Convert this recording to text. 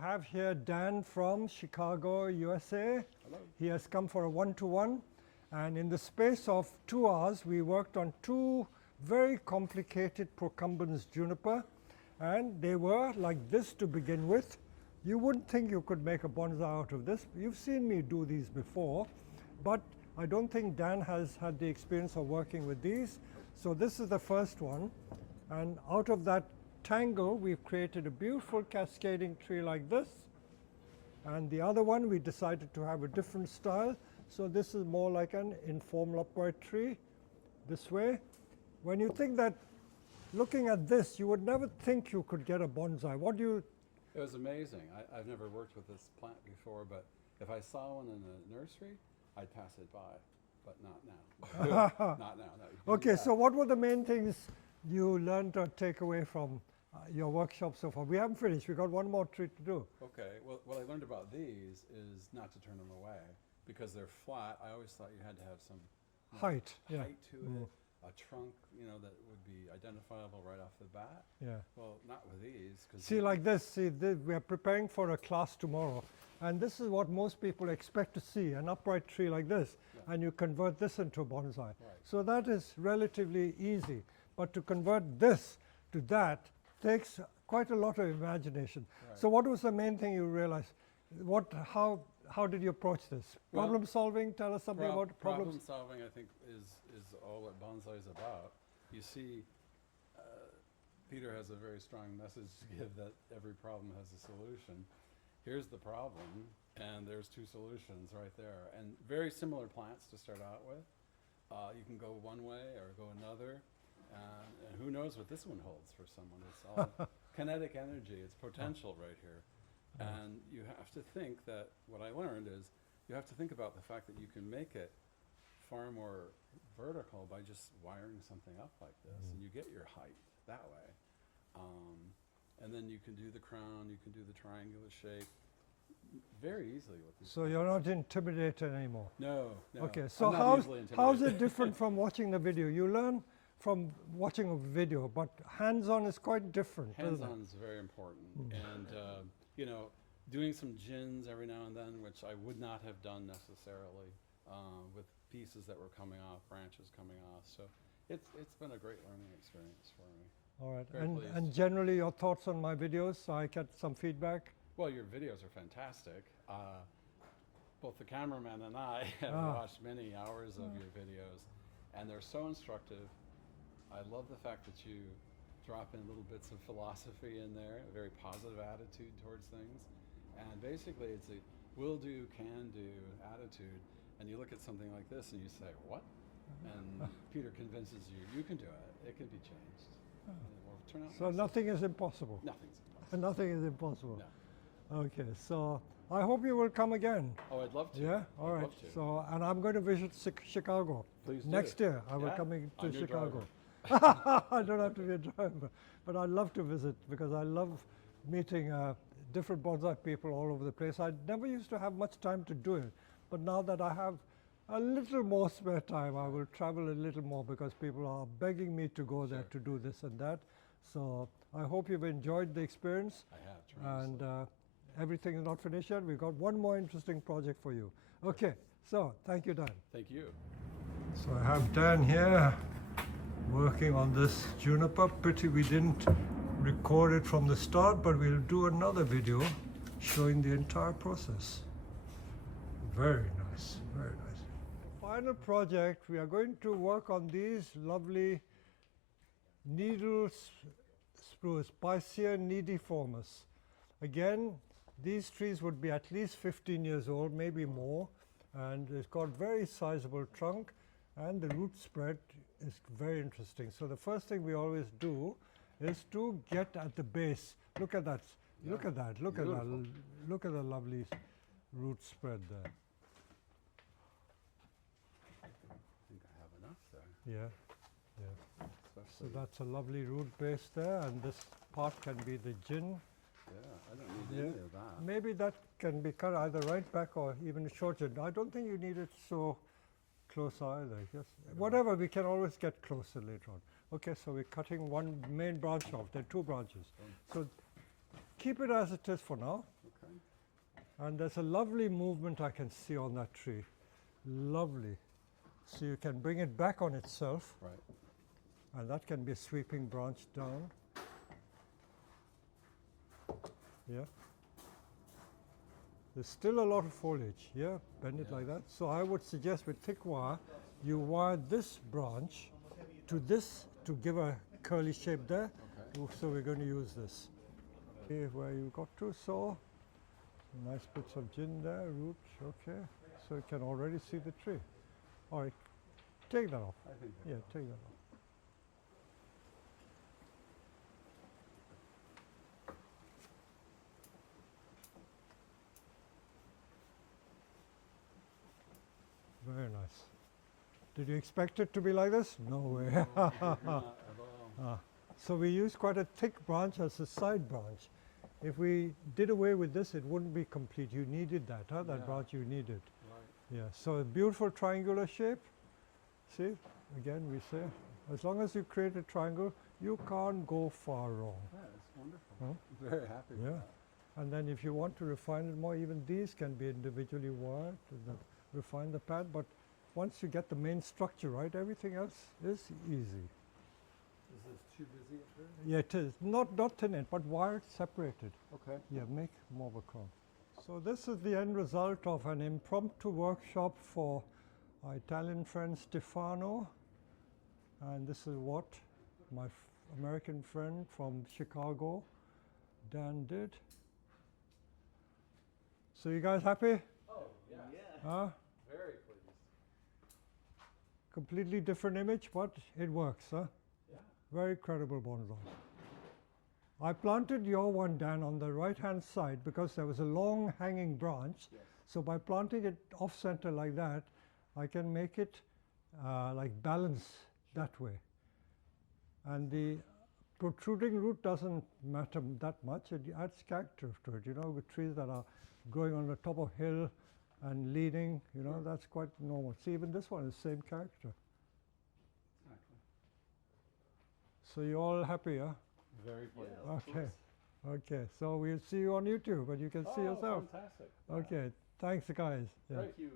have here Dan from Chicago, USA. Hello. He has come for a one-to-one, and in the space of 2 hours, we worked on 2 very complicated procumbens juniper, and they were like this to begin with. You wouldn't think you could make a bonsai out of this. You've seen me do these before, but I don't think Dan has had the experience of working with these. So this is the first one, and out of that tangle, we've created a beautiful cascading tree like this. And the other one, we decided to have a different style. So this is more like an informal upright tree, this way. When you think that, looking at this, you would never think you could get a bonsai. What do you? It was amazing. I've never worked with this plant before, but if I saw one in a nursery, I'd pass it by, but not now. Not now. No, Okay, so what were the main things you learned or take away from your workshop so far? We haven't finished. We've got one more tree to do. Okay, well, what I learned about these is not to turn them away because they're flat. I always thought you had to have some Height, yeah. height to it, a trunk, that would be identifiable right off the bat. Yeah. Well, not with these. See, like this, we are preparing for a class tomorrow, and this is what most people expect to see, an upright tree like this, and you convert this into a bonsai. Right. So that is relatively easy, but to convert this to that takes quite a lot of imagination. Right. So what was the main thing you realized? How did you approach this? Well, problem solving, tell us something about problem solving, I think, is all what bonsai is about. You see, Peter has a very strong message to give that every problem has a solution. Here's the problem, and there's 2 solutions right there. And very similar plants to start out with. You can go one way or go another, and who knows what this one holds for someone. It's all kinetic energy, it's potential right here. And you have to think that, what I learned is, you have to think about the fact that you can make it far more vertical by just wiring something up like this, and you get your height that way. And then you can do the crown, you can do the triangular shape very easily with these. So you're not intimidated anymore? No. Okay, so how's it different from watching the video? You learn from watching a video, but hands-on is quite different. Hands-on is very important. And doing some gins every now and then, which I would not have done necessarily with pieces that were coming off, branches coming off. So it's been a great learning experience for me. All right, Very pleased. and generally your thoughts on my videos, so I get some feedback? Well, your videos are fantastic. Both the cameraman and I have watched many hours of your videos, and they're so instructive. I love the fact that you drop in little bits of philosophy in there, a very positive attitude towards things. And basically it's a will do, can do attitude. And you look at something like this and you say, what? And Peter convinces you, you can do it. It can be changed. And it will turn out So nice. nothing is impossible? Nothing's impossible. Nothing is impossible? No. Okay, so I hope you will come again. Oh, I'd love to. Yeah, all right. So, and I'm going to visit Chicago. Please do. Next year. I will Yeah, come to I'm your Chicago. driver. I don't have to be a driver, but I'd love to visit because I love meeting different bonsai people all over the place. I never used to have much time to do it, but now that I have a little more spare time, I will travel a little more because people are begging me to go there to do this and that. So I hope you've enjoyed the experience. I have, tremendously. And everything is not finished yet. We've got one more interesting project for you. Okay, so thank you, Dan. Thank you. So I have Dan here working on this juniper. Pity we didn't record it from the start, but we'll do another video showing the entire process. Very nice, very nice. Final project, we are going to work on these lovely needle spruce, Picea nidiformis. Again, these trees would be at least 15 years old, maybe more, and it's got very sizable trunk, and the root spread is very interesting. So the first thing we always do is to get at the base. Look at that, look at that, look at that, look at the lovely root spread there. I think I have enough there. Yeah, yeah. So Especially, that's a lovely root base there, and this part can be the gin. yeah, I don't need any of that. Maybe that can be cut either right back or even short gin. I don't think you need it so close either. Yes, whatever, we can always get closer later on. Okay, so we're cutting one main branch off. There are 2 branches. So keep it as it is for now. Okay. And there's a lovely movement I can see on that tree. Lovely. So you can bring it back on itself, Right. and that can be a sweeping branch down. Yeah. There's still a lot of foliage. Yeah, bend it like that. So I would suggest with thick wire, you wire this branch to this to give a curly shape there. Okay. So we're going to use this. Okay, where you got to, so nice bits of gin there, roots, okay. So you can already see the tree. All right, take that off. I think Yeah, take that off. Very nice. Did you expect it to be like this? No way. not at all. So we use quite a thick branch as a side branch. If we did away with this, it wouldn't be complete. You needed that, huh? That Yeah. branch you needed. Right. Yeah, so a beautiful triangular shape. See, again we say, as long as you create a triangle, you can't go far wrong. Yeah, it's wonderful. Huh? I'm very happy with Yeah. that. And then if you want to refine it more, even these can be individually wired to refine the pad. But once you get the main structure right, everything else is easy. Is this too busy at first? Yeah, it is. Not thin it, but wired separated. Okay. Yeah, make more of a crown. So this is the end result of an impromptu workshop for our Italian friend Stefano. And this is what my American friend from Chicago, Dan, did. So you guys happy? Oh, yeah. Huh? Very pleased. Completely different image, but it works, huh? Yeah. Very credible bonsai. I planted your one, Dan, on the right-hand side because there was a long hanging branch. Yes. So by planting it off-center like that, I can make it like balance that way. And the protruding root doesn't matter that much. It adds character to it, you know, with trees that are growing on the top of hill and leaning, you know, that's quite normal. See, even this one is the same character. Exactly. So you're all happy, huh? Very pleased. Okay. Okay, so we'll see you on YouTube and you can see Oh, yourself. fantastic. Okay, thanks guys. Yeah. Thank you.